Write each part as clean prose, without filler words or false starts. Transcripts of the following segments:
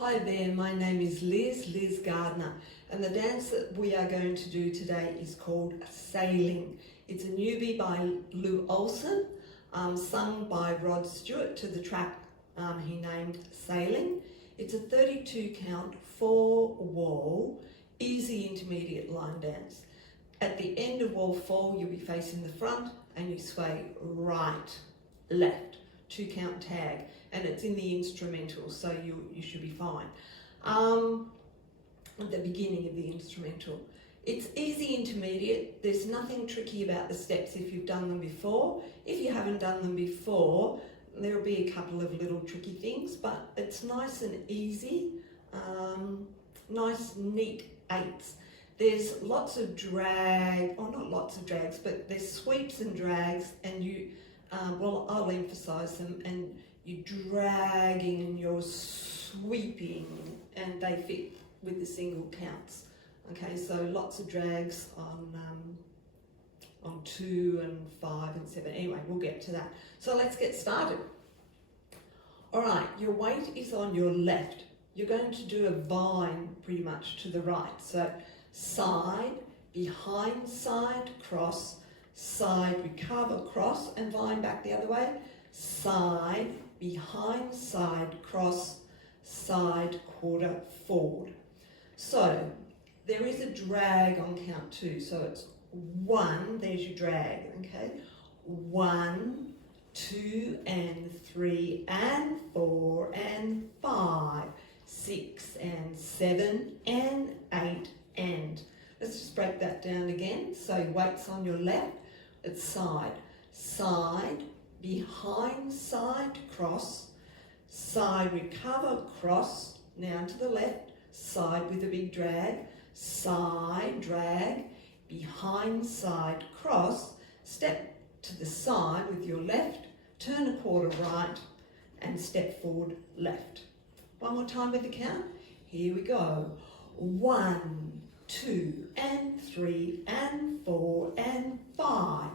Hi there, my name is Liz Gardner, and the dance that we are going to do today is called Sailing. It's a newbie by Lu Olsen, sung by Rod Stewart to the track he named Sailing. It's a 32 count, 4 wall, easy intermediate line dance. At the end of wall 4, you'll be facing the front and you sway right, left, 2 count tag, and it's in the instrumental, so you should be fine. At the beginning of the instrumental. It's easy intermediate. There's nothing tricky about the steps if you've done them before. If you haven't done them before, there'll be a couple of little tricky things, but it's nice and easy, nice neat eights. There's lots of drag, or not lots of drags, but there's sweeps and drags, and you, well, I'll emphasise them, and you're dragging and you're sweeping, and they fit with the single counts. Okay, so lots of drags on 2 and 5 and 7. Anyway, we'll get to that. So let's get started. All right, your weight is on your left. You're going to do a vine pretty much to the right. So side, behind side, cross, side, recover, cross, and vine back the other way. Side, behind side, cross, side, quarter, forward. So there is a drag on count 2. So it's 1, there's your drag, okay? 1, 2 and 3 and 4 and 5, 6 and 7 and 8 and. Let's just break that down again. So weight's on your left, it's side, side, behind side, cross, side, recover, cross, now to the left, side with a big drag, side, drag, behind side, cross, step to the side with your left, turn a quarter right, and step forward left. One more time with the count. Here we go. 1, 2 and 3 and 4 and 5,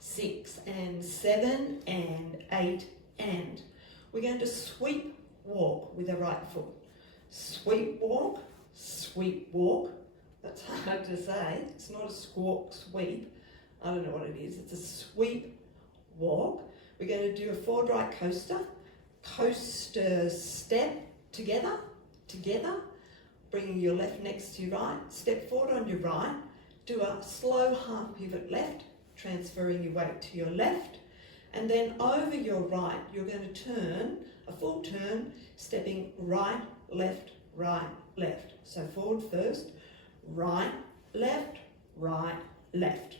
6 and 7 and 8 and. We're going to sweep walk with the right foot. Sweep walk, sweep walk. That's hard to say. It's not a squawk sweep. I don't know what it is. It's a sweep walk. We're going to do a forward right coaster. Coaster step together, bringing your left next to your right. Step forward on your right. Do a slow half pivot left, transferring your weight to your left. And then over your right, you're going to turn, a full turn, stepping right, left, right, left. So forward first, right, left, right, left.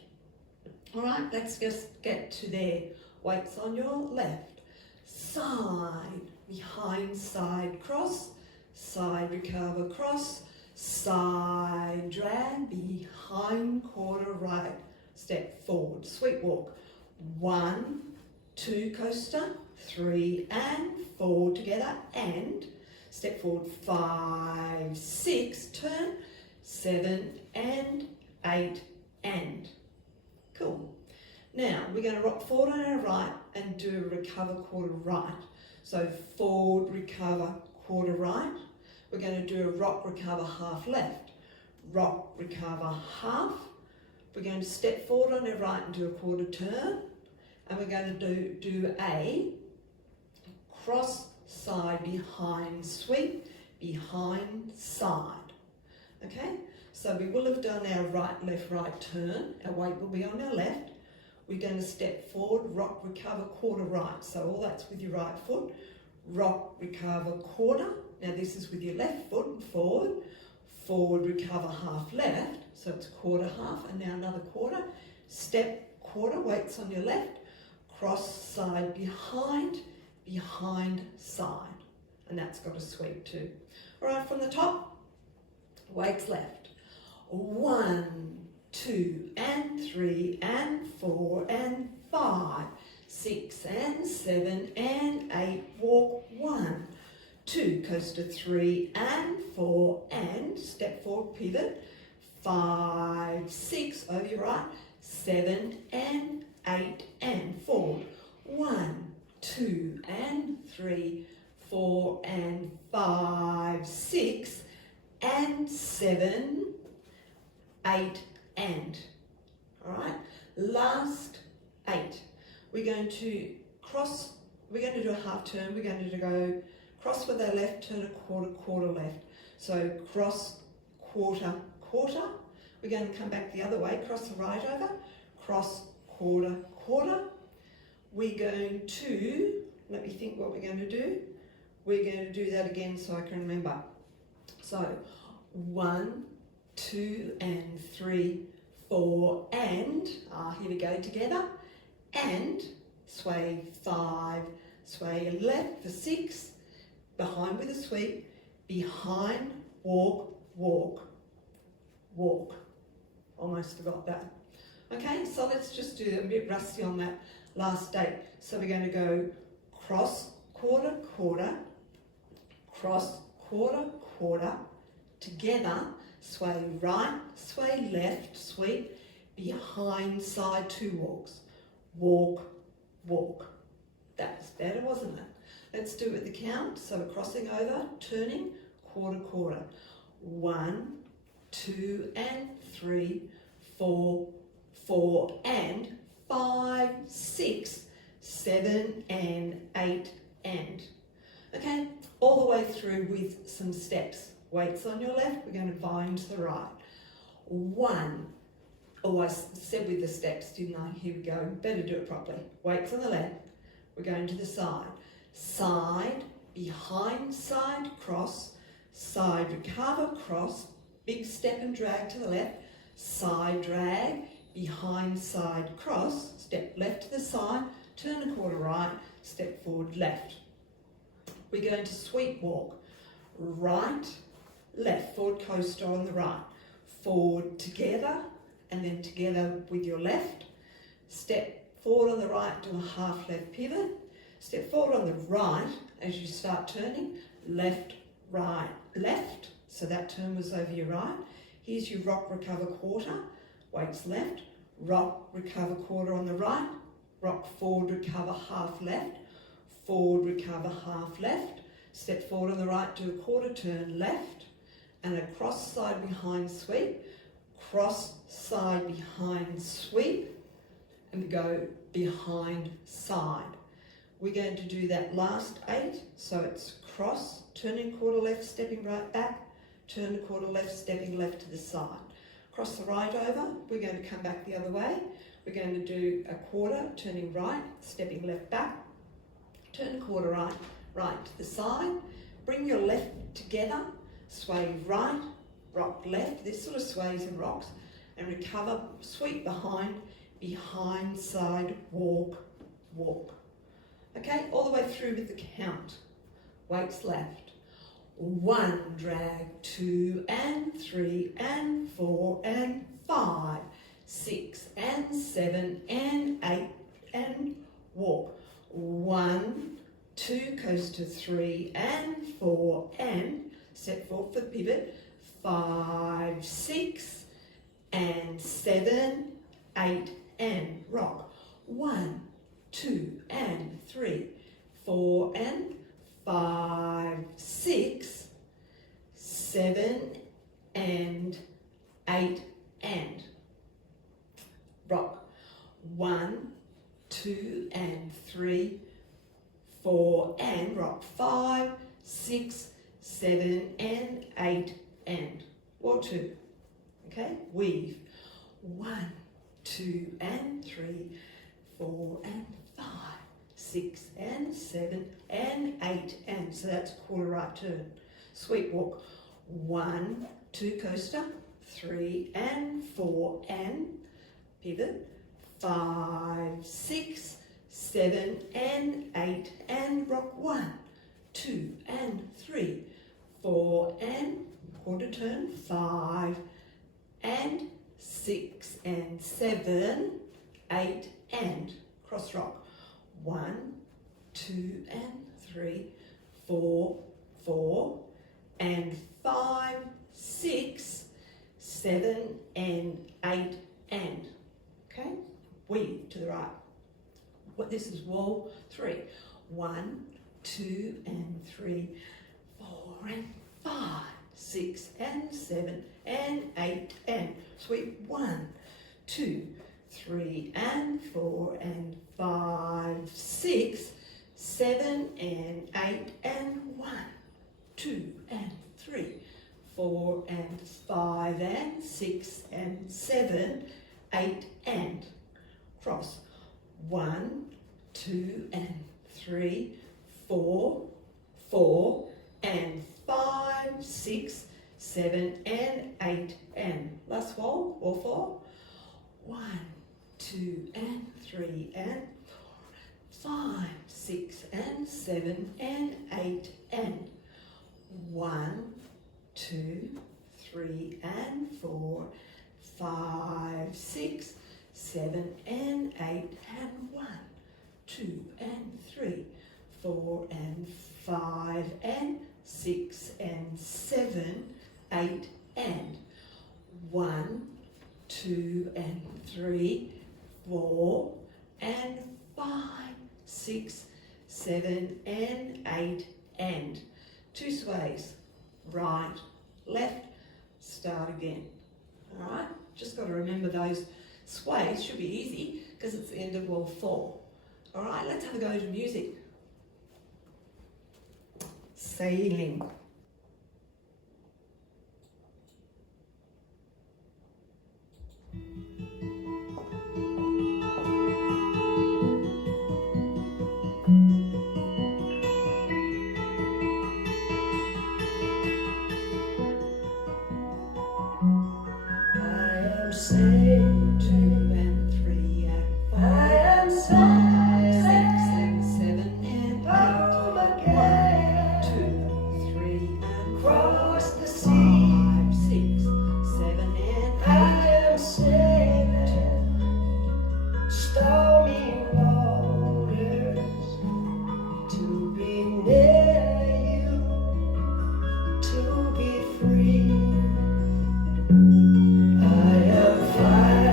All right, let's just get to there. Weights on your left. Side, behind side, cross, side, recover, cross, side, drag, behind, quarter, right, step forward, sweep walk. 1, 2 coaster, 3 and 4 together, and step forward, 5, 6, turn, 7 and 8 and. Cool. Now we're going to rock forward on our right and do a recover quarter right. So forward, recover, quarter right. We're going to do a rock, recover, half left. Rock, recover, half. We're going to step forward on our right and do a quarter turn. And we're going to do a cross, side, behind, sweep, behind, side. Okay, so we will have done our right, left, right turn. Our weight will be on our left. We're going to step forward, rock, recover, quarter right. So all that's with your right foot. Rock, recover, quarter. Now this is with your left foot, forward. Forward, recover, half left. So it's quarter, half, and now another quarter. Step, quarter, weights on your left. Cross, side, behind, behind, side. And that's got a sweep too. All right, from the top, weights left. 1, 2 and 3 and 4 and 5, 6 and 7 and 8, walk 1, 2, coaster 3 and 4 and step forward, pivot, 5, 6, over your right, 7 and 8 and forward, 1, 2 and 3, 4 and 5, 6 and 7, 8 and. All right, last 8. We're going to cross, we're going to do a half turn, we're going to go cross with our left, turn a quarter, quarter left. So cross, quarter, quarter. We're going to come back the other way, cross the right over, cross, quarter, quarter. We're going to, let me think what we're going to do. We're going to do that again so I can remember. So 1, 2 and 3, 4 and, here we go together, and sway 5, sway left for 6, behind with a sweep, behind, walk, walk, walk. Almost forgot that. Okay, so let's just do a bit rusty on that last 8. So we're going to go cross, quarter, quarter, cross, quarter, quarter, together, sway right, sway left, sweep, behind, side, 2 walks, walk, walk. That was better, wasn't it? Let's do it with the count. So we're crossing over, turning, quarter, quarter. 1, 2 and 3, 4, 4 and 5, 6, 7 and 8 and. Okay, all the way through with some steps. Weights on your left, we're going to bind to the right. 1, oh, I said with the steps, didn't I? Here we go, better do it properly. Weights on the left, we're going to the side. Side, behind, side, cross, side, recover, cross, big step and drag to the left, side drag, behind, side, cross, step left to the side, turn a quarter right, step forward, left. We're going to sweep walk, right, left, forward coaster on the right, forward together, and then together with your left, step forward on the right, do a half left pivot, step forward on the right as you start turning, left, right, left, so that turn was over your right. Here's your rock, recover, quarter, weights left, rock, recover, quarter on the right, rock, forward, recover, half left, forward, recover, half left, step forward on the right, do a quarter turn left, and a cross side behind sweep, cross side behind sweep, and we go behind side. We're going to do that last 8, so it's cross, turning quarter left, stepping right back, turn a quarter left, stepping left to the side. Cross the right over, we're going to come back the other way. We're going to do a quarter, turning right, stepping left back, turn a quarter right, right to the side, bring your left together, sway right, rock left, this sort of sways and rocks, and recover, sweep behind, behind, side, walk, walk. Okay, all the way through with the count. Weights left. 1, drag, 2 and 3 and 4 and 5, 6 and 7 and 8 and walk. 1, 2, coaster 3 and 4 and step forward for pivot, 5, 6 and 7, 8 and rock. 1, 2 and 3, 4 and 5, 6, 7 and 8 and rock. 1, 2 and 3, 4 and rock. 5, 6, 7 and 8 and or 2. Okay, weave. 1, 2 and 3, 4 and 5, 6 and 7 and 8 and, so that's quarter right turn. Sweep walk. 1, 2 coaster, 3 and 4 and pivot, 5, 6, 7 and 8 and rock. 1, 2 and 3, 4 and quarter turn, 5 and 6 and 7, 8 and cross rock. 1, 2 and 3, 4, 4 and 5, 6, 7 and 8 and. Okay, weave to the right. This is wall 3. 1, 2 and 3, 4 and 5, 6 and 7 and 8 and sweep 1, 2, 3 and 4 and 5, 6, 7 and 8 and 1, 2 and 3, 4 and 5 and 6 and 7, 8 and cross 1, 2 and 3, 4, 4 and 5, 6, 7 and 8 and last wall or 4, 1, 2 and 3 and 4, 5, 6 and 7 and 8 and 1, 2, 3 and 4, 5, 6, 7 and 8 and 1, 2 and 3, 4 and 5 and 6 and 7, 8 and 1, 2 and 3, 4 and 5, 6, 7 and 8 and 2 sways, right, left, start again. All right, just got to remember those sways, should be easy because it's the end of wall 4. All right, let's have a go to music. Sailing. Sailing 2 and 3 and 4. I am sailing 6 and 7 and 8. 1, 2, 3 and 4. Across the sea. 5, 6, 7 and 8. I am sailing stormy waters to be near you, to be free. I am flying.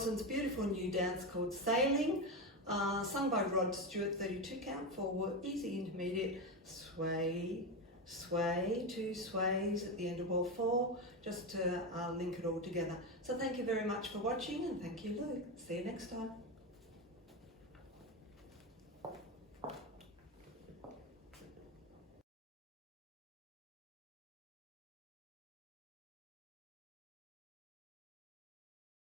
Olsen's beautiful new dance called Sailing, sung by Rod Stewart, 32 count for easy intermediate. Sway, sway, 2 sways at the end of all 4, just to link it all together. So thank you very much for watching, and thank you, Lou. See you next time.